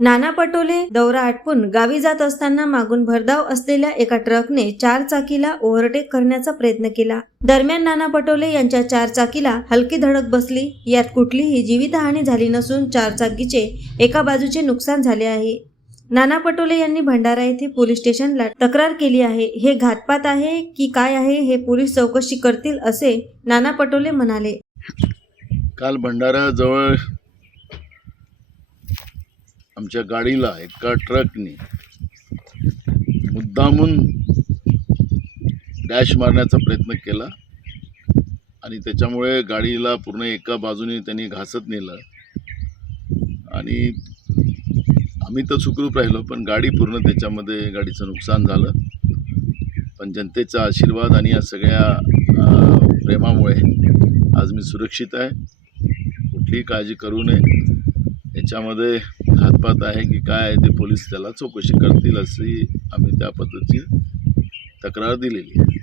नाना पटोले दौरा आटपून गावी जात असताना मागून भरधाव असलेल्या एका ट्रकने चार चाकीला ओव्हरटेक करण्याचा प्रयत्न केला. दरम्यान नाना पटोले यांच्या चार चाकीला हलकी धडक बसली. यात कुठलीही जीवितहानी झाली नसून चार चाकीचे एका बाजूचे नुकसान झाले आहे. नाना पटोले यांनी भंडारा येथे पोलीस स्टेशनला तक्रार केली आहे. हे घातपात आहे की काय आहे हे पोलीस चौकशी करतील असे नाना पटोले म्हणाले. काल भंडाऱ्याजवळ आमच्या गाडीला एका ट्रकने मुद्दामून डॅश मारण्याचा प्रयत्न केला आणि त्याच्यामुळे गाडीला पूर्ण एका बाजूने त्यांनी घासत नेलं. आणि आम्ही तर सुखरूप राहिलो पण गाडी पूर्ण त्याच्यामध्ये गाडीचं नुकसान झालं. पण जनतेचा आशीर्वाद आणि या सगळ्या प्रेमामुळे आज मी सुरक्षित आहे. कुठलीही काळजी करू नये. याच्यामध्ये हातपात आहे की काय आहे ते पोलीस त्याला चौकशी करतील अशी आम्ही त्या पद्धतीची तक्रार दिलेली आहे.